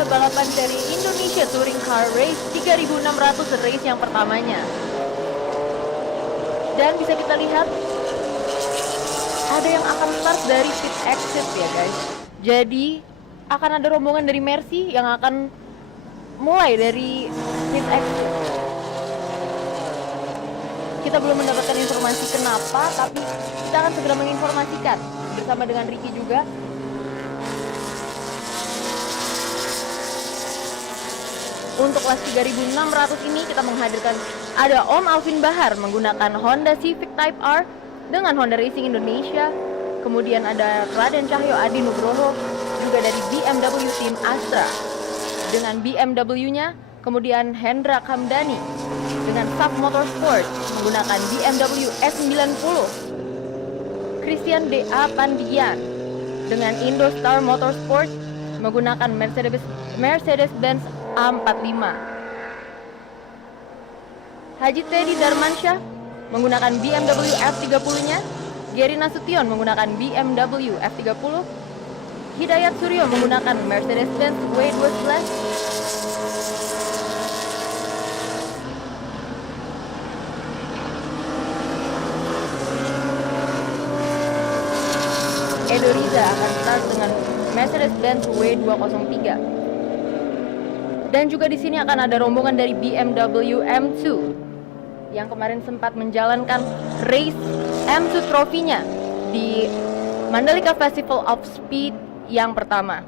ada balapan dari Indonesia Touring Car Race 3600 race yang pertamanya. Dan bisa kita lihat ada yang akan start dari pit exit ya guys. Jadi akan ada rombongan dari Mercy yang akan mulai dari pit exit. Kita belum mendapatkan informasi kenapa, tapi kita akan segera menginformasikan bersama dengan Ricky juga. Untuk kelas 3600 ini kita menghadirkan ada Om Alvin Bahar menggunakan Honda Civic Type R dengan Honda Racing Indonesia. Kemudian ada Raden Cahyo Adi Nugroho juga dari BMW Team Astra dengan BMW-nya. Kemudian Hendra Kamdani dengan Sub Motorsport menggunakan BMW S90. Christian D.A. Pandian dengan Indostar Motorsport menggunakan Mercedes-Benz A45. Haji Teddy Darmansyah menggunakan BMW F30-nya. Gary Nasution menggunakan BMW F30. Hidayat Suryo menggunakan Mercedes-Benz W12. Edo Riza akan start dengan Mercedes-Benz W203. Dan juga di sini akan ada rombongan dari BMW M2 yang kemarin sempat menjalankan race M2 Trophy-nya di Mandalika Festival of Speed yang pertama.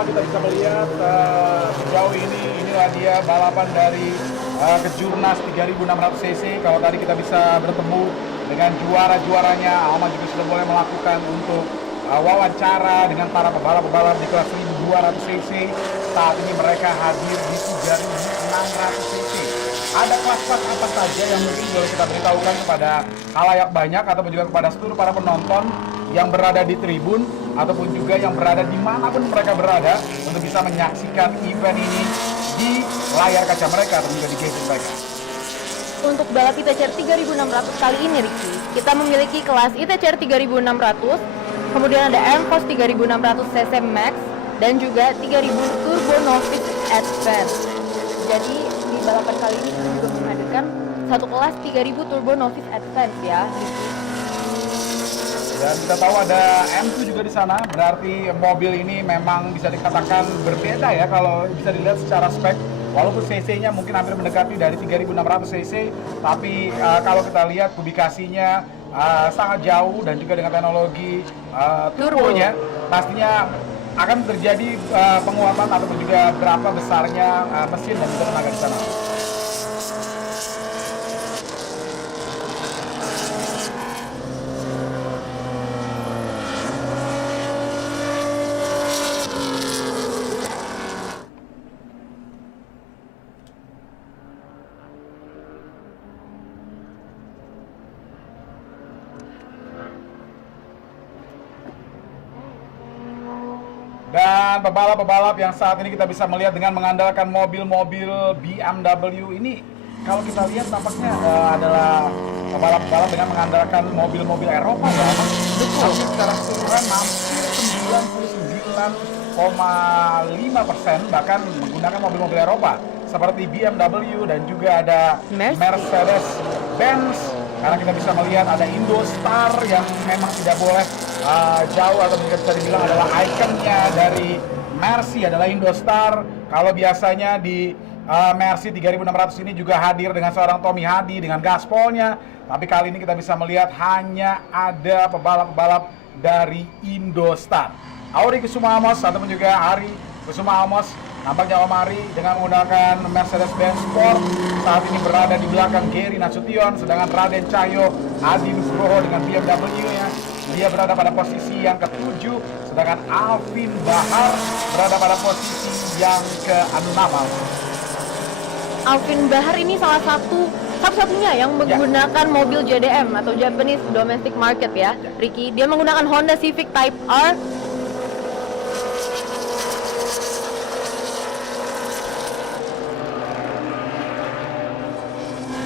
Kita bisa melihat sejauh ini inilah dia balapan dari Kejurnas 3600 cc. Kalau tadi kita bisa bertemu dengan juara-juaranya, Alma juga sudah mulai melakukan untuk wawancara dengan para pebalap-pebalap di kelas 1200 cc. Saat ini mereka hadir di 3600 cc. Ada kelas-kelas apa saja yang mungkin boleh kita beritahukan kepada khalayak banyak ataupun juga kepada seluruh para penonton yang berada di tribun ataupun juga yang berada dimanapun mereka berada untuk bisa menyaksikan event ini di layar kaca mereka atau juga di gadget mereka. Untuk balap ITCR 3600 kali ini, Ricky, kita memiliki kelas ITCR 3600, kemudian ada M-Force 3600 cc Max, dan juga 3000 Turbo Novice Advance. Jadi di balapan kali ini kita juga menghadirkan satu kelas 3000 Turbo Novice Advance ya, Ricky. Dan kita tahu ada M2 juga di sana, berarti mobil ini memang bisa dikatakan berbeda ya kalau bisa dilihat secara spek. Walaupun cc-nya mungkin hampir mendekati dari 3600 cc, tapi kalau kita lihat kubikasinya sangat jauh dan juga dengan teknologi turbonya, pastinya akan terjadi penguatan ataupun juga berapa besarnya mesin dan juga tenaga di sana. Dan pebalap-pebalap yang saat ini kita bisa melihat dengan mengandalkan mobil-mobil BMW ini, kalau kita lihat tampaknya adalah pebalap-pebalap dengan mengandalkan mobil-mobil Eropa ya. Tapi secara keseluruhan hampir 99,5% bahkan menggunakan mobil-mobil Eropa seperti BMW dan juga ada Mercedes-Benz. Karena kita bisa melihat ada Indostar yang memang tidak boleh jauh atau bisa dibilang adalah ikonnya dari Mercy adalah Indostar. Kalau biasanya di Mercy 3600 ini juga hadir dengan seorang Tommy Hadi dengan gaspolnya, tapi kali ini kita bisa melihat hanya ada pebalap-pebalap dari Indostar. Auri Kusuma Amos ataupun juga Ari Kusuma Amos nampaknya Om Ari dengan menggunakan Mercedes-Benz Sport saat ini berada di belakang Gary Nasution, sedangkan Raden Cahyo Adi Nugroho dengan BMW-nya dia berada pada posisi yang ke-7, sedangkan Alvin Bahar berada pada posisi yang ke-6. Alvin Bahar ini salah satu-satunya yang menggunakan mobil JDM atau Japanese Domestic Market ya, Ricky. Dia menggunakan Honda Civic Type R.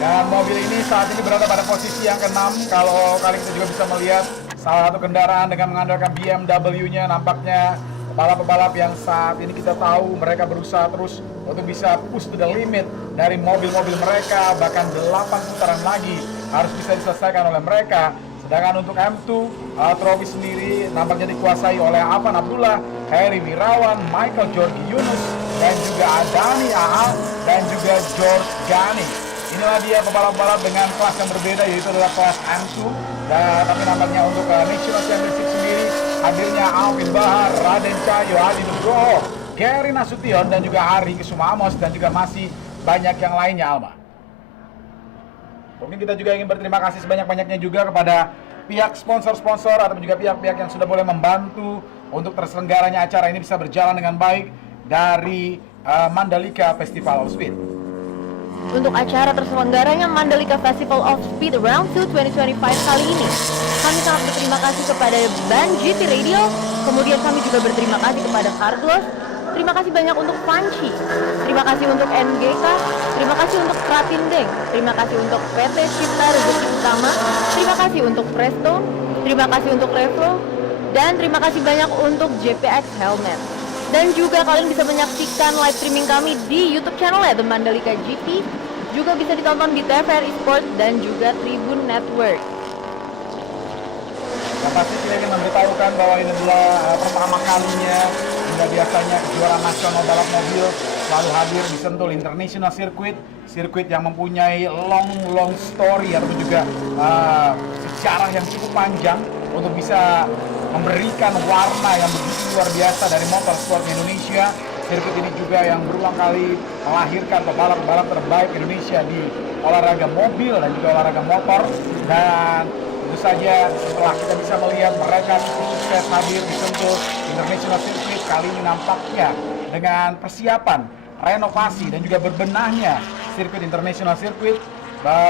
Dan mobil ini saat ini berada pada posisi yang ke-6. Kalau kali kita juga bisa melihat salah satu kendaraan dengan mengandalkan BMW-nya, nampaknya pebalap-pebalap yang saat ini kita tahu mereka berusaha terus untuk bisa push to the limit dari mobil-mobil mereka, bahkan 8 putaran lagi harus bisa diselesaikan oleh mereka. Sedangkan untuk M2, trofi sendiri nampaknya dikuasai oleh Afan Abdullah, Heri Wirawan, Michael George Yunus, dan juga Adani Aha, dan juga George Gani. Inilah dia pebalap-pebalap dengan kelas yang berbeda, yaitu adalah kelas M2. Dan tapi nampaknya untuk National Championship sendiri hadirnya Alvin Bahar, Raden Cahyo, Adi Nugroho, Gary Nasution, dan juga Ari Kusuma Amos, dan juga masih banyak yang lainnya, Alma. Mungkin kita juga ingin berterima kasih sebanyak-banyaknya juga kepada pihak sponsor-sponsor atau juga pihak-pihak yang sudah boleh membantu untuk terselenggaranya acara ini bisa berjalan dengan baik dari Mandalika Festival of Speed. Untuk acara terselenggaranya Mandalika Festival of Speed Round 2 2025 kali ini, kami sangat berterima kasih kepada Ban GT Radio, kemudian kami juga berterima kasih kepada Carglass, terima kasih banyak untuk Fanchi, terima kasih untuk NGK, terima kasih untuk Pratindeng, terima kasih untuk PT Cipta Rezeki Utama, terima kasih untuk Presto, terima kasih untuk Revo, dan terima kasih banyak untuk JPX Helmet. Dan juga kalian bisa menyaksikan live streaming kami di YouTube channelnya The Mandalika GP, juga bisa ditonton di TVRI Sport dan juga Tribun Network. Yang pasti kita ingin memberitahukan bahwa ini adalah pertama kalinya hingga biasanya kejuaraan nasional balap mobil selalu hadir di Sentul International Circuit, sirkuit yang mempunyai long story ataupun juga sejarah yang cukup panjang untuk bisa memberikan warna yang begitu luar biasa dari motorsport Indonesia. Sirkuit ini juga yang berulang kali melahirkan pebalap-pebalap terbaik Indonesia di olahraga mobil dan juga olahraga motor. Dan tentu saja setelah kita bisa melihat mereka sukses hadir di Sentul International Circuit kali ini nampaknya dengan persiapan, renovasi dan juga berbenahnya sirkuit International Circuit,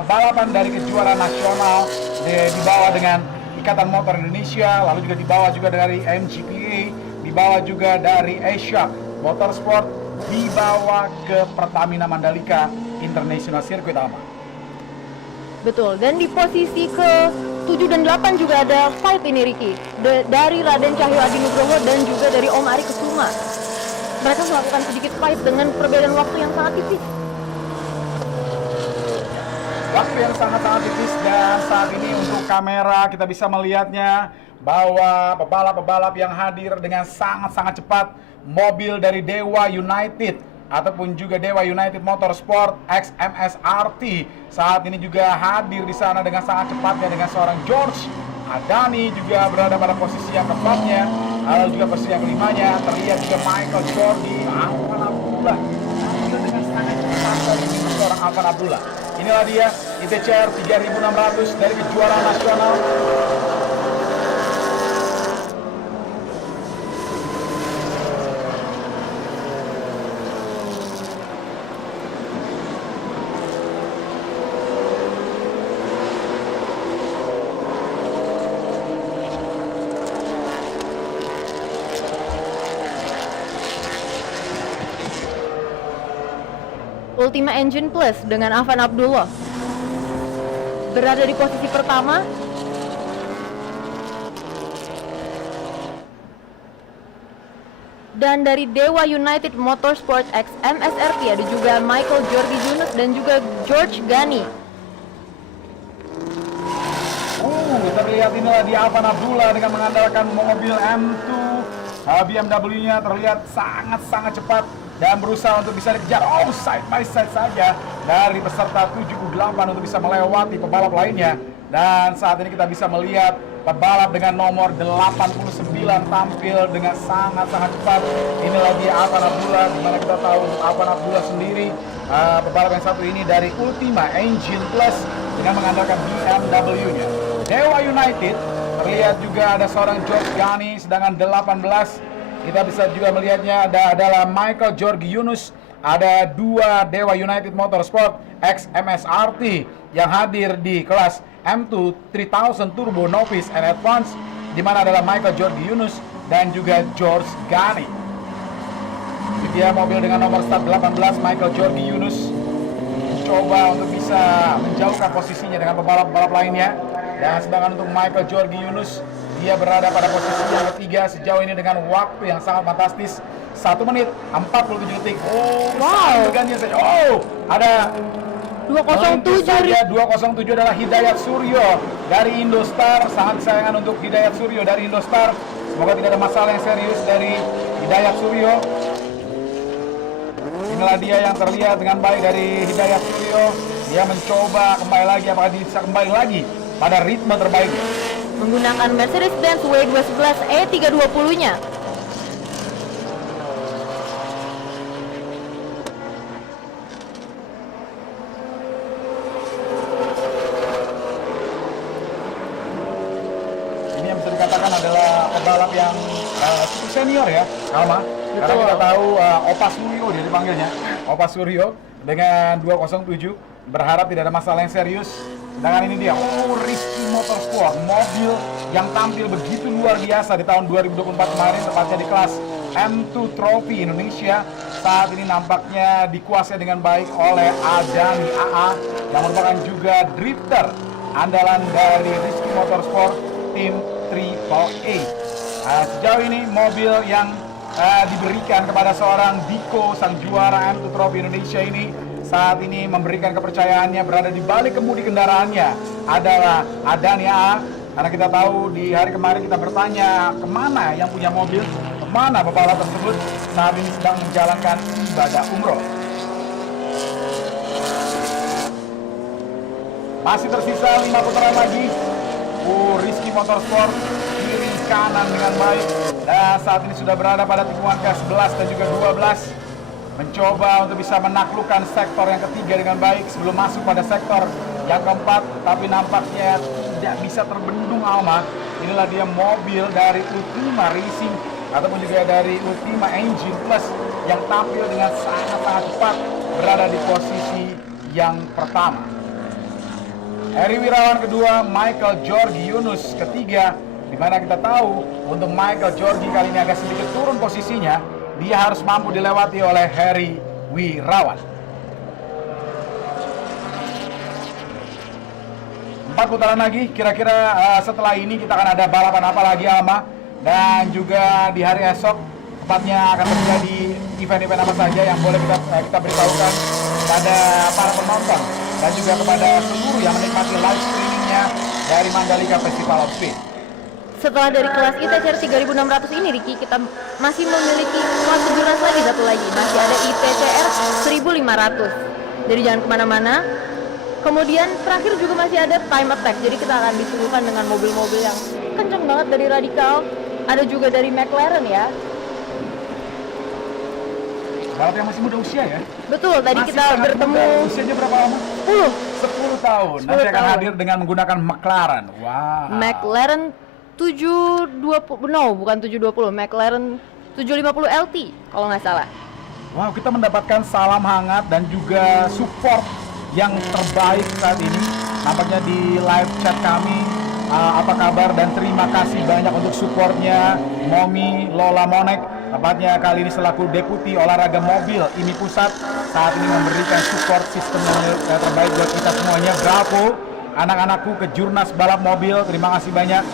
balapan dari kejuaraan nasional dibawa dengan Ikatan Motor Indonesia, lalu juga dibawa juga dari MGPA, dibawa juga dari Asia Motorsport, dibawa ke Pertamina Mandalika International Circuit, Alma. Betul, dan di posisi ke 7 dan 8 juga ada fight ini Ricky dari Raden Cahyo Adi Nugroho dan juga dari Om Ari Kusuma. Mereka melakukan sedikit fight dengan perbedaan waktu yang sangat tipis. Waktu yang sangat-sangat tipis, dan saat ini untuk kamera kita bisa melihatnya bahwa pebalap-pebalap yang hadir dengan sangat-sangat cepat, mobil dari Dewa United ataupun juga Dewa United Motorsport XMS RT saat ini juga hadir di sana dengan sangat cepatnya dengan seorang George Adani juga berada pada posisi yang keempatnya, lalu juga posisi yang kelimanya terlihat juga Michael Jordi, Alvan Abdullah juga dengan sangat cepat dari seorang Alvan Abdullah. Inilah dia ITCR 3600 dari kejuaraan nasional. Ultima Engine Plus dengan Alvan Abdullah berada di posisi pertama. Dan dari Dewa United Motorsport X MSRT ada juga Michael Jordi Yunus dan juga George Gani. Terlihat inilah di Alvan Abdullah dengan mengandalkan mobil M2 BMW-nya terlihat sangat-sangat cepat dan berusaha untuk bisa dikejar side by side saja dari peserta 78 untuk bisa melewati pebalap lainnya. Dan saat ini kita bisa melihat pebalap dengan nomor 89 tampil dengan sangat-sangat cepat. Inilah dia Alvan Abdullah, dimana kita tahu Alvan Abdullah sendiri pebalap yang satu ini dari Ultima Engine Plus dengan mengandalkan BMW-nya. Dewa United terlihat juga ada seorang George Gani, sedangkan 18 kita bisa juga melihatnya adalah Michael Jordi Yunus. Ada dua Dewa United Motorsport XMS RT yang hadir di kelas M2 3000 Turbo Novice and Advance, di mana adalah Michael Jordi Yunus dan juga George Gani. Dia mobil dengan nomor start 18 Michael Jordi Yunus mencoba untuk bisa menjauhkan posisinya dengan pebalap-pebalap lainnya. Dan sedangkan untuk Michael Jordi Yunus, dia berada pada posisi yang ketiga sejauh ini dengan waktu yang sangat fantastis 1 menit 47 detik. Wow. Gantian saja. Ada 207. 207 adalah Hidayat Suryo dari Indostar. Sangat sayangkan untuk Hidayat Suryo dari Indostar. Semoga tidak ada masalah yang serius dari Hidayat Suryo. Inilah dia yang terlihat dengan baik dari Hidayat Suryo. Dia mencoba kembali lagi, apakah dia bisa kembali lagi pada ritme terbaiknya menggunakan Mercedes-Benz W211 E320-nya. Ini yang bisa dikatakan adalah pebalap yang cukup senior ya, Alma. Karena kita tahu Opa Suryo dia dipanggilnya, Opa Suryo dengan 207, berharap tidak ada masalah yang serius. Sedangkan ini dia, Rizky Motorsport, mobil yang tampil begitu luar biasa di tahun 2024 kemarin, tepatnya di kelas M2 Trophy Indonesia. Saat ini nampaknya dikuasai dengan baik oleh Adani AA yang merupakan juga drifter andalan dari Rizky Motorsport tim AAA. Sejauh ini mobil yang diberikan kepada seorang Diko, sang juara M2 Trophy Indonesia ini, saat ini memberikan kepercayaannya berada di balik kemudi kendaraannya adalah Adani AA. Karena kita tahu di hari kemarin kita bertanya kemana yang punya mobil, kemana pebalap tersebut, saat ini sedang menjalankan ibadah umroh. Masih tersisa 5 putaran lagi. Rizky Motorsport kiri kanan dengan baik. Dan saat ini sudah berada pada tikungan ke-11 dan juga 12. Mencoba untuk bisa menaklukkan sektor yang ketiga dengan baik sebelum masuk pada sektor yang keempat, tapi nampaknya tidak bisa terbendung Alma. Inilah dia mobil dari Ultima Racing ataupun juga dari Ultima Engine Plus yang tampil dengan sangat-sangat cepat berada di posisi yang pertama. Heri Wirawan kedua, Michael Jordi Yunus ketiga, di mana kita tahu untuk Michael Jordi kali ini agak sedikit turun posisinya. Dia harus mampu dilewati oleh Heri Wirawan. 4 putaran lagi, kira-kira setelah ini kita akan ada balapan apa lagi Alma. Dan juga di hari esok tepatnya akan terjadi event-event apa saja yang boleh kita beritahukan kepada para penonton dan juga kepada seluruh yang menikmati live streamingnya dari Mandalika Festival of Speed. Setelah dari kelas ITCR 3600 ini Ricky, kita masih memiliki kelas kejurnas lagi satu lagi, masih ada ITCR 1500. Jadi jangan kemana-mana. Kemudian terakhir juga masih ada time attack, jadi kita akan disuguhkan dengan mobil-mobil yang kenceng banget dari Radikal, ada juga dari McLaren ya. Balap yang masih muda usia ya? Betul, tadi masih kita bertemu muda. Usianya berapa lama? 10 tahun. 10 Nanti akan tahun. hadir dengan menggunakan McLaren. Wow. McLaren 720, no bukan 720, McLaren 750 LT kalau nggak salah. Wow, kita mendapatkan salam hangat dan juga support yang terbaik saat ini. Nampaknya di live chat kami, apa kabar dan terima kasih banyak untuk supportnya Momi Lola Monek. Tepatnya kali ini selaku Deputi Olahraga Mobil IMI Pusat saat ini memberikan support sistem yang terbaik buat kita semuanya. Bravo anak-anakku ke Jurnas Balap Mobil, terima kasih banyak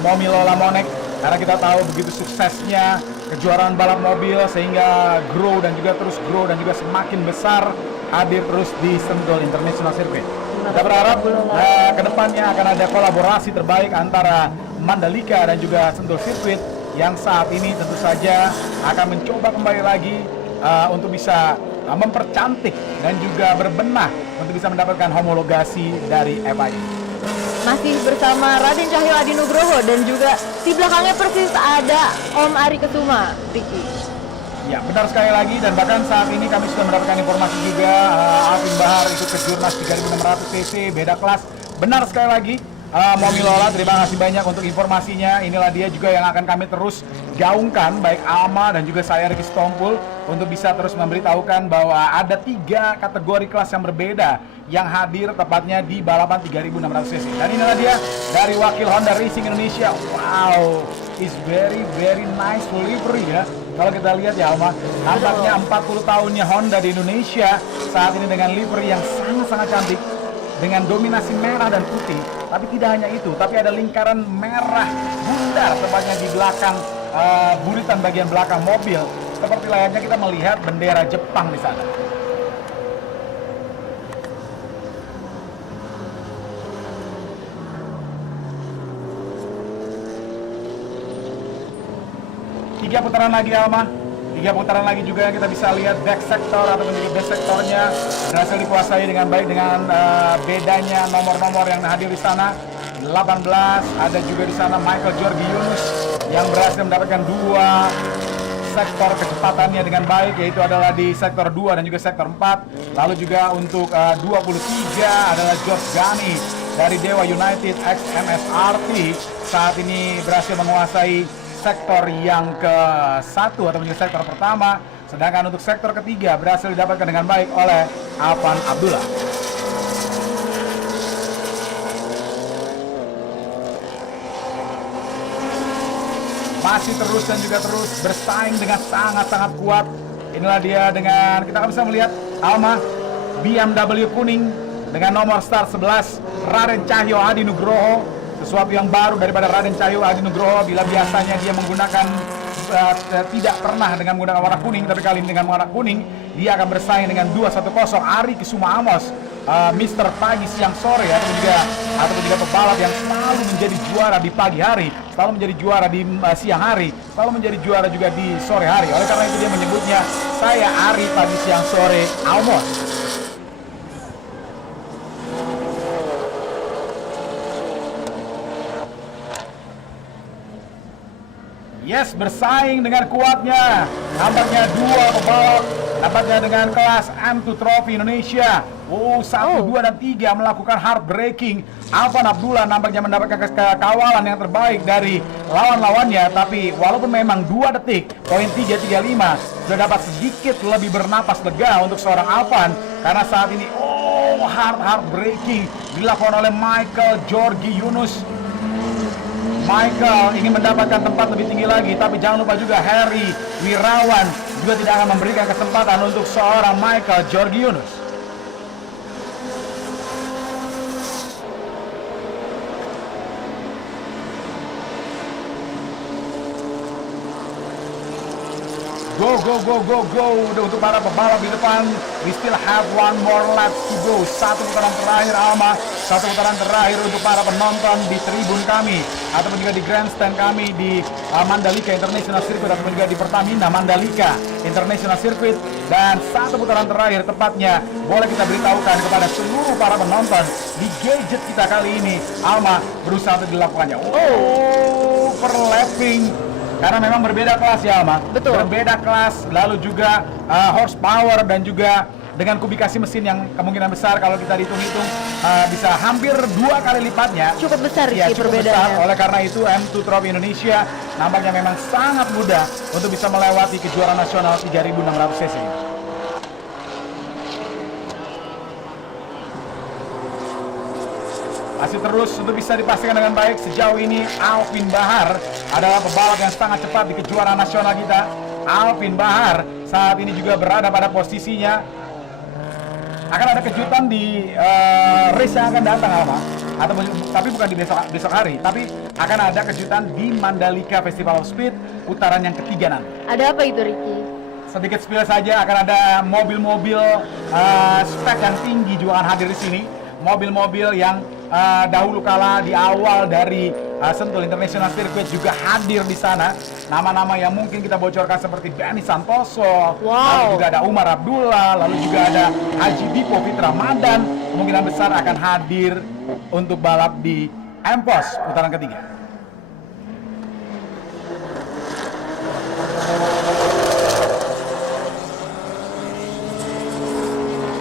Momi Lola Monek, karena kita tahu begitu suksesnya kejuaraan balap mobil sehingga grow dan juga semakin besar, hadir terus di Sentul International Circuit. Kita berharap kedepannya akan ada kolaborasi terbaik antara Mandalika dan juga Sentul Circuit yang saat ini tentu saja akan mencoba kembali lagi untuk bisa mempercantik dan juga berbenah untuk bisa mendapatkan homologasi dari FIA. Masih bersama Raden Cahyo Adi Nugroho dan juga di belakangnya persis ada Om Ari Kesuma, Ricky. Ya, benar sekali lagi, dan bahkan saat ini kami sudah mendapatkan informasi juga Alvin Bahar ikut ke Jurnas 3600 cc beda kelas. Benar sekali lagi, Momi Lola, terima kasih banyak untuk informasinya. Inilah dia juga yang akan kami terus gaungkan, baik Alma dan juga saya Ricky Stompul, untuk bisa terus memberitahukan bahwa ada 3 kategori kelas yang berbeda yang hadir tepatnya di balapan 3600 cc. Dan inilah dia dari wakil Honda Racing Indonesia. Wow, is very nice livery ya. Kalau kita lihat ya Alma, nampaknya 40 tahunnya Honda di Indonesia saat ini dengan livery yang sangat-sangat cantik, dengan dominasi merah dan putih. Tapi tidak hanya itu, tapi ada lingkaran merah bundar tepatnya di belakang buritan bagian belakang mobil, seperti layaknya kita melihat bendera Jepang di sana. Tiga putaran lagi Alma, 3 putaran lagi juga kita bisa lihat back sector atau menjadi back sektornya berhasil dikuasai dengan baik dengan bedanya nomor-nomor yang hadir di sana. 18 ada juga di sana Michael Jorgi Yunus yang berhasil mendapatkan 2 sektor kecepatannya dengan baik, yaitu adalah di sektor 2 dan juga sektor 4. Lalu juga untuk 23 adalah George Gani dari Dewa United X MSRT, saat ini berhasil menguasai sektor yang ke-1 atau menjadi sektor pertama, sedangkan untuk sektor ketiga berhasil didapatkan dengan baik oleh Alvan Abdullah. Masih terus dan juga terus bersaing dengan sangat-sangat kuat. Inilah dia dengan kita akan bisa melihat Alma BMW kuning dengan nomor start 11 Raden Cahyo Adi Nugroho. Sesuatu yang baru daripada Raden Cahyo Adi Nugroho, bila biasanya dia menggunakan tidak pernah dengan menggunakan warna kuning, tapi kali ini dengan warna kuning dia akan bersaing dengan 210 Ari Kesuma Amos, Mr. Pagi Siang Sore, atau juga pebalap yang selalu menjadi juara di pagi hari, selalu menjadi juara di siang hari, selalu menjadi juara juga di sore hari. Oleh karena itu dia menyebutnya saya Ari Pagi Siang Sore Amos. Yes, bersaing dengan kuatnya. Nampaknya 2 pebalap, nampaknya dengan kelas M2 Trophy Indonesia. 1, 2, dan 3 melakukan hard braking. Alvan Abdullah nampaknya mendapatkan kawalan yang terbaik dari lawan-lawannya. Tapi walaupun memang 2 detik, poin 3.35, sudah dapat sedikit lebih bernapas lega untuk seorang Alvan. Karena saat ini, hard braking dilakukan oleh Michael Jorgi Yunus. Michael ingin mendapatkan tempat lebih tinggi lagi, tapi jangan lupa juga Harry Wirawan juga tidak akan memberikan kesempatan untuk seorang Michael Jorgi Yunus. Go, go, go, go, go. Untuk para pebalap di depan, we still have one more lap to go. Satu putaran terakhir, Alma. Satu putaran terakhir untuk para penonton di tribun kami, ataupun juga di grandstand kami di Mandalika International Circuit, ataupun juga di Pertamina Mandalika International Circuit. Dan satu putaran terakhir tepatnya, boleh kita beritahukan kepada seluruh para penonton di gadget kita kali ini, Alma berusaha untuk dilakukannya. Oh, overlapping. Karena memang berbeda kelas ya, Alma. Betul. Berbeda kelas, lalu juga horsepower dan juga dengan kubikasi mesin yang kemungkinan besar kalau kita dihitung-hitung bisa hampir 2 kali lipatnya. Cukup besar Ya, sih cukup perbedaannya. besar. Oleh karena itu M2 Trophy Indonesia nampaknya memang sangat mudah untuk bisa melewati kejuaraan nasional 3600 cc. Masih terus untuk bisa dipastikan dengan baik, sejauh ini Alvin Bahar adalah pebalap yang sangat cepat di kejuaraan nasional kita. Alvin Bahar saat ini juga berada pada posisinya. Akan ada kejutan di race yang akan datang, Alma. Tapi bukan di besok hari, tapi akan ada kejutan di Mandalika Festival of Speed putaran yang ketiga nanti. Ada apa itu, Ricky? Sedikit spill saja, akan ada mobil-mobil spek yang tinggi juga akan hadir di sini. Mobil-mobil yang dahulu kala di awal dari Sentul International Circuit juga hadir di sana. Nama-nama yang mungkin kita bocorkan seperti Benny Santoso, lalu juga ada Umar Abdullah, lalu juga ada Haji Dipo Fitra Madan, kemungkinan besar akan hadir untuk balap di MPOS putaran ketiga.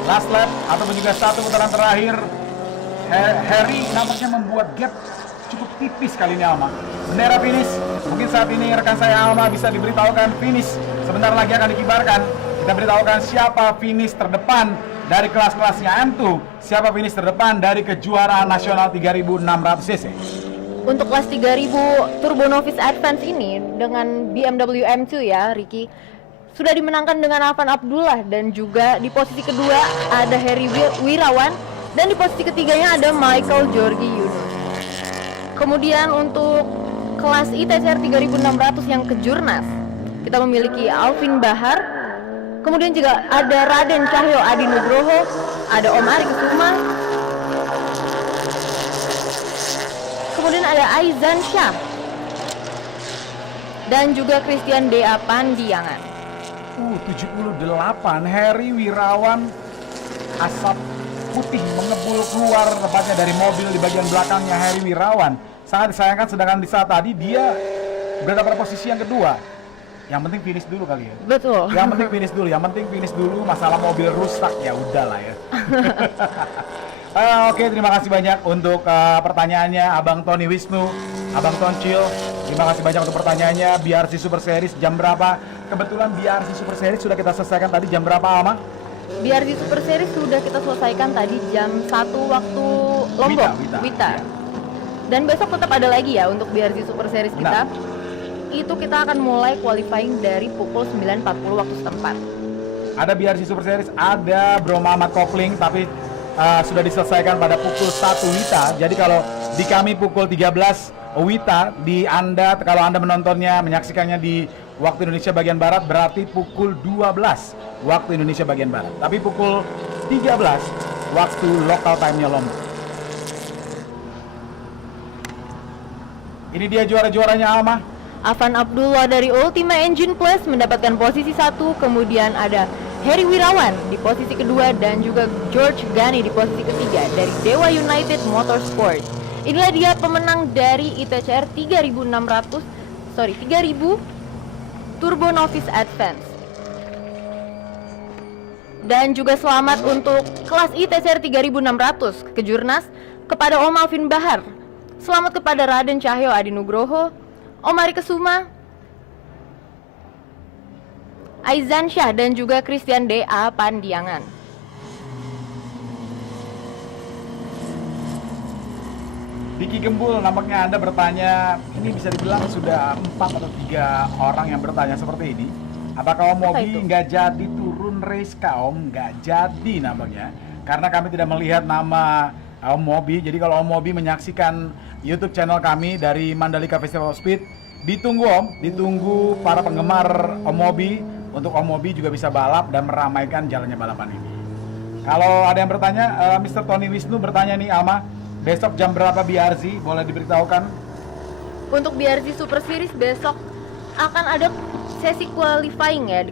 Last lap ataupun juga satu putaran terakhir, Harry nampaknya membuat gap cukup tipis kali ini, Alma. Bendera finish, mungkin saat ini rekan saya Alma bisa diberitahukan finish sebentar lagi akan dikibarkan. Kita beritahukan siapa finish terdepan dari kelas-kelasnya M2, siapa finish terdepan dari kejuaraan nasional 3600 cc. Untuk kelas 3000 Turbo Novice Advance ini dengan BMW M2 ya, Ricky, sudah dimenangkan dengan Afan Abdullah, dan juga di posisi kedua ada Heri Wirawan, dan di posisi ketiganya ada Michael Georgi Yunus. Kemudian untuk kelas ITCR 3600 yang kejurnas, kita memiliki Alvin Bahar, kemudian juga ada Raden Cahyo Adi Nugroho, ada Om Ari Kusuma, kemudian ada Aizan Syah, dan juga Christian D.A. Pandiangan. 78, Heri Wirawan, asap putih mengebul keluar tepatnya dari mobil di bagian belakangnya Heri Wirawan. Sangat disayangkan, sedangkan di saat tadi dia berada pada posisi yang kedua. Yang penting finish dulu kali ya. Betul. Yang penting finish dulu, masalah mobil rusak ya udahlah ya. Oke, terima kasih banyak untuk pertanyaannya Abang Tony Wisnu, Abang Toncil. Terima kasih banyak untuk pertanyaannya. BRC Super Series jam berapa? Kebetulan BRC Super Series sudah kita selesaikan tadi jam berapa, Alma? BRC Super Series sudah kita selesaikan tadi jam 1 waktu Lombok, Wita. Ya. Dan besok tetap ada lagi ya untuk BRC Super Series kita. Itu kita akan mulai qualifying dari pukul 9.40 waktu setempat. Ada BRC Super Series, ada Bro Mamat Kopling, tapi sudah diselesaikan pada pukul 1 Wita. Jadi kalau di kami pukul 13 Wita, kalau Anda menontonnya, menyaksikannya di waktu Indonesia bagian Barat, berarti pukul 12 waktu Indonesia bagian Barat. Tapi pukul 13 waktu lokal time-nya Lombok. Ini dia juara-juaranya, Alma. Afan Abdullah dari Ultima Engine Plus mendapatkan posisi 1, kemudian ada Heri Wirawan di posisi kedua, dan juga George Gani di posisi ketiga dari Dewa United Motorsport. Inilah dia pemenang dari ITCR 3000 Turbo Novice Advance. Dan juga selamat untuk kelas ITCR 3600 kejurnas kepada Om Alvin Bahar. Selamat kepada Raden Cahyo Adi Nugroho, Om Ari Kusuma, Aizan Syah, dan juga Christian D.A. Pandiangan. Diki Gembul, nampaknya Anda bertanya, ini bisa dibilang sudah 4 atau 3 orang yang bertanya seperti ini. Apakah Om Mobi nggak jadi turun race Om? Nggak jadi nampaknya. Karena kami tidak melihat nama Om Mobi. Jadi kalau Om Mobi menyaksikan YouTube channel kami dari Mandalika Festival of Speed, ditunggu Om, ditunggu para penggemar Om Mobi untuk Om Mobi juga bisa balap dan meramaikan jalannya balapan ini. Kalau ada yang bertanya, Mr. Tony Wisnu bertanya nih, Alma, besok jam berapa BRZ? Boleh diberitahukan? Untuk BRZ Super Series besok akan ada sesi qualifying ya.